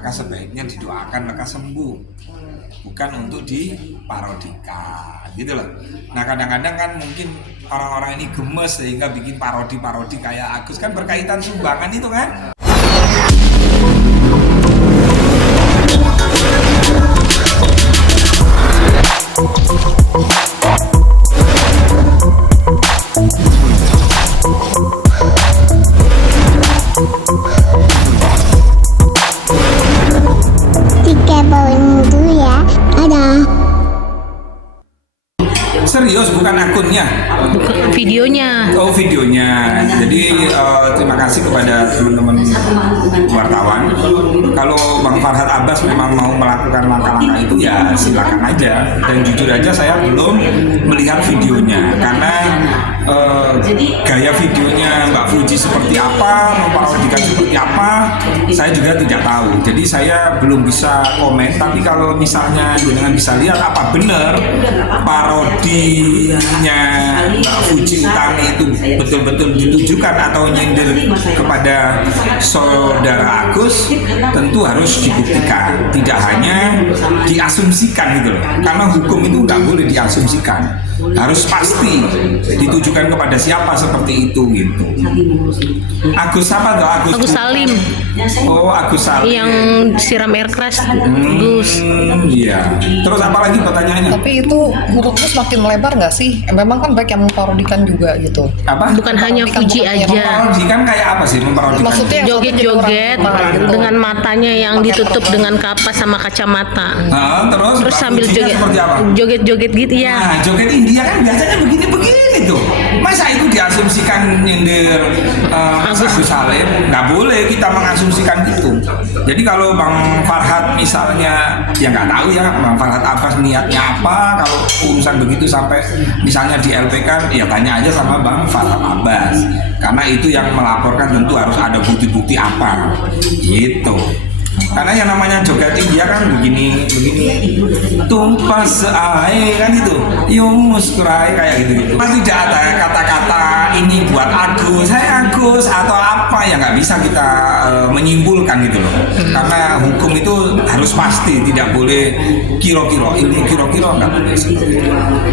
Maka sebaiknya didoakan maka sembuh, bukan untuk diparodikan gitu loh. Nah kadang-kadang kan mungkin orang-orang ini gemes sehingga bikin parodi-parodi kayak Agus, kan berkaitan sumbangan itu kan. Serius, bukan akunnya? Bukan, videonya. Oh, videonya. Jadi terima kasih kepada teman-teman wartawan. Kalau Bang Farhad Abbas memang mau melakukan langkah-langkah itu ya silakan aja. Dan jujur aja saya belum melihat videonya karena gaya videonya Mbak Fuji seperti apa, memparodikan seperti apa, saya juga tidak tahu. Jadi saya belum bisa komen. Tapi kalau misalnya jenengan bisa lihat apa benar parodinya Mbak Fuji Utami itu betul-betul ditujukan atau nyindir kepada saudara Agus, tentu harus dibuktikan, tidak hanya diasumsikan gitu loh. Karena hukum itu nggak boleh diasumsikan, harus pasti ditujukan kepada siapa seperti itu gitu. Agus apa tuh? Agus Salim. Oh, Agus Salim. Yang siram air keras. Gus. Iya. Terus apa lagi pertanyaannya? Tapi itu menurutmu semakin melebar nggak sih? Memang kan baik yang memparodikan juga gitu. Apa? Bukan hanya Fuji aja. Memparodikan kayak apa sih memparodikan? Maksudnya yang Joget-joget gitu. dengan matanya yang ditutup dengan kapas sama kacamata. Nah, terus Sambil Fujinya joget, seperti apa? joget-joget gitu ya. Nah, joget India kan biasanya begini-begini tuh. Masa itu diasumsikan nyindir Mas Agus Salim? Nggak boleh kita mengasumsikan gitu. Jadi kalau Bang Farhad misalnya, ya nggak tahu ya Bang Farhad Abbas niatnya apa. Kalau urusan begitu sampai misalnya di LP kan, ya tanya aja sama Bang Farhad Abbas. Karena itu yang melaporkan tentu harus ada bukti-bukti apa, gitu. Karena yang namanya joget India kan begini tumpah seair kan itu yumus kurai kayak gitu. Tidak ada kata-kata ini buat Agus, saya Agus atau apa ya, nggak bisa kita menyimpulkan gitu loh. Karena hukum itu harus pasti, tidak boleh kiro-kiro, ilmu kiro-kiro nggak boleh.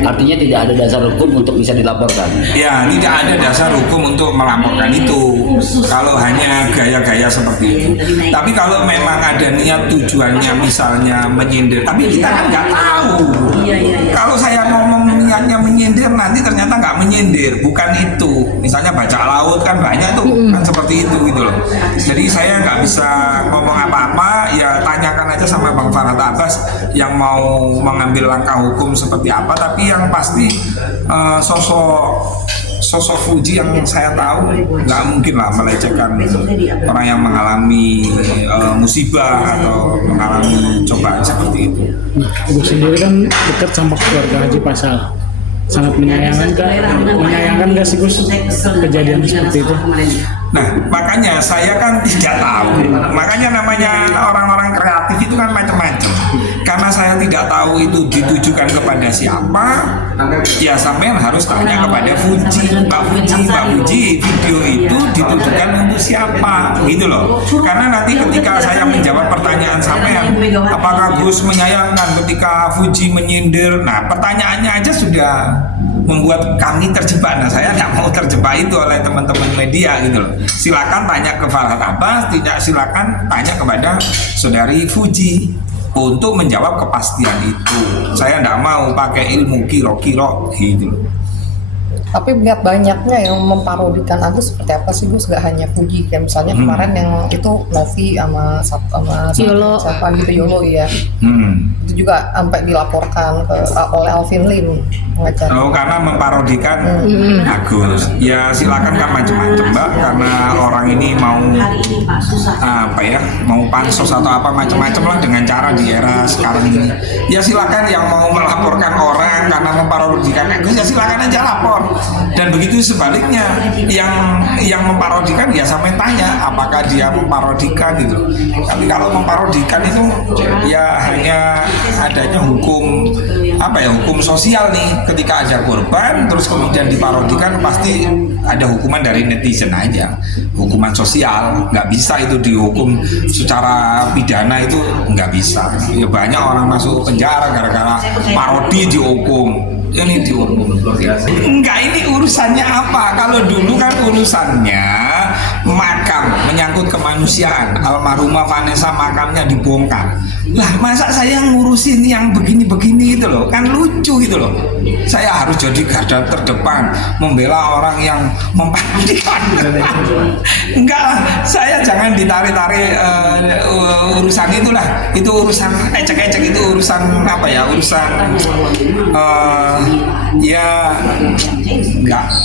Artinya tidak ada dasar hukum untuk bisa dilaporkan. Ya, tidak ada dasar hukum untuk melaporkan itu. Kalau hanya gaya-gaya seperti itu. Tapi kalau memang ada niat tujuannya misalnya menyindir, tapi kita kan nggak tahu. Kalau saya ngomong niatnya menyindir, nanti ternyata nggak menyindir, bukan itu. Misalnya baca laut kan banyak tuh, kan seperti itu gitu loh. Jadi saya nggak bisa ngomong apa-apa, ya tanyakan aja sama Bang Farhad Abbas yang mau mengambil langkah hukum seperti apa. Tapi yang pasti sosok Fuji yang saya tahu nggak mungkin lah melecehkan orang yang mengalami musibah atau mengalami cobaan seperti itu. Nah, Ibu sendiri kan dekat sama keluarga Haji Faisal. Sangat menyayangkan nggak sih Gus kejadian seperti itu? Nah, makanya saya kan tidak tahu. Makanya namanya orang-orang kreatif itu kan macam-macam. Karena saya tidak tahu itu ditujukan kepada siapa, ya sampean harus tanya kepada Fuji. Mbak Fuji, video itu ditujukan untuk siapa, gitu loh. Karena nanti ketika saya menjawab pertanyaan sampean, apakah Gus menyayangkan ketika Fuji menyindir? Nah, pertanyaannya aja sudah membuat kami terjebak. Nah, saya nggak mau terjebak itu oleh teman-teman media gitu loh. Silakan tanya ke Farhad Abbas, tidak silakan tanya kepada saudari Fuji untuk menjawab kepastian itu. Saya nggak mau pakai ilmu kiro-kiro gitu loh. Tapi melihat banyaknya yang memparodikan Agus seperti apa sih Gus? Gak hanya Fuji, kayak misalnya kemarin yang itu Novi sama Yolo. siapa gitu, Yolo ya. Itu juga sampai dilaporkan oleh Alvin Lim pengacara. Oh, karena memparodikan Agus. Ya silakan kan macam-macam Mbak, karena orang ini mau apa ya, mau pansos atau apa macam-macam lah dengan cara di era sekarang ini. Ya silakan yang mau melaporkan orang karena memparodikan Agus, ya silakan aja lapor. Dan begitu sebaliknya, yang memparodikan ya sampai tanya apakah dia memparodikan gitu. Tapi kalau memparodikan itu ya hanya adanya hukum apa ya, hukum sosial nih. Ketika ada korban terus kemudian diparodikan, pasti ada hukuman dari netizen aja, hukuman sosial. Nggak bisa itu dihukum secara pidana, itu nggak bisa. Ya banyak orang masuk penjara gara-gara parodi dihukum. Ini dihukum. Enggak, ini urusannya apa? Kalau dulu kan urusannya makam, menyangkut kemanusiaan. Almarhumah Vanessa makamnya dibongkar. Lah masa saya ngurusin yang begini-begini itu loh, kan lucu gitu loh. Saya harus jadi garda terdepan membela orang yang memparodikan. Enggak lah, saya jangan ditarik-tarik urusan itulah. Itu urusan ecek-ecek, itu urusan apa ya, urusan ya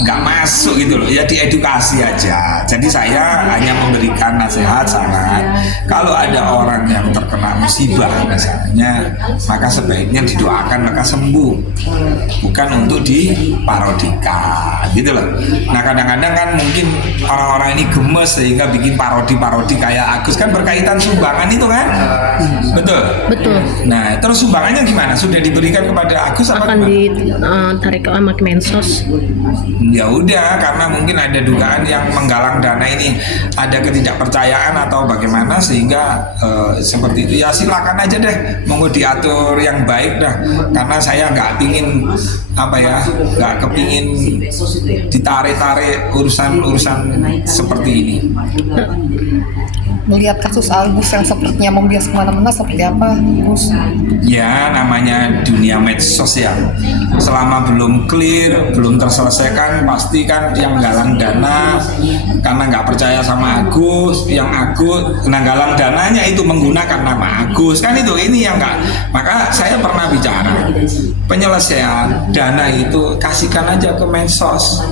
nggak masuk gitu loh, ya diedukasi aja. Jadi saya hanya memberikan nasihat, saran. Kalau ada orang yang terkena musibah misalnya, maka sebaiknya didoakan maka sembuh, bukan untuk diparodikan gitu loh. Nah kadang-kadang kan mungkin orang-orang ini gemes sehingga bikin parodi-parodi kayak Agus, kan berkaitan sumbangan itu kan, betul. Nah terus sumbangannya gimana? Sudah diberikan kepada Agus apa Akan gimana? ditarik sama Kemensos. Ya udah, karena mungkin ada dugaan yang menggalang dana ini ada ketidakpercayaan atau bagaimana sehingga seperti itu. Ya silakan aja deh, monggo diatur yang baik dah. Karena saya nggak pingin apa ya, nggak kepingin ditarik-tarik urusan-urusan seperti ini. Melihat kasus Agus yang sepertinya membias kemana-mana seperti apa, Gus? Ya namanya dunia medsos ya, selama belum clear, belum terselesaikan, pasti kan yang galang dana karena nggak percaya sama Agus, yang Agus galang dananya itu menggunakan nama Agus, kan itu, ini yang nggak. Maka saya pernah bicara, penyelesaian dana itu kasihkan aja ke medsos.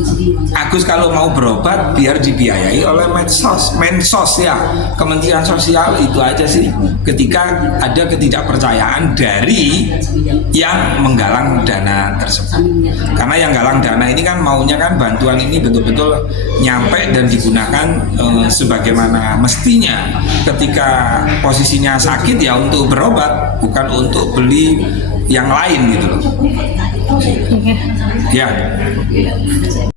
Agus kalau mau berobat biar dibiayai oleh mensos ya, Kementerian Sosial, itu aja sih. Ketika ada ketidakpercayaan dari yang menggalang dana tersebut, karena yang galang dana ini kan maunya kan bantuan ini betul-betul nyampe dan digunakan sebagaimana mestinya. Ketika posisinya sakit ya untuk berobat, bukan untuk beli yang lain gitu loh. Ya.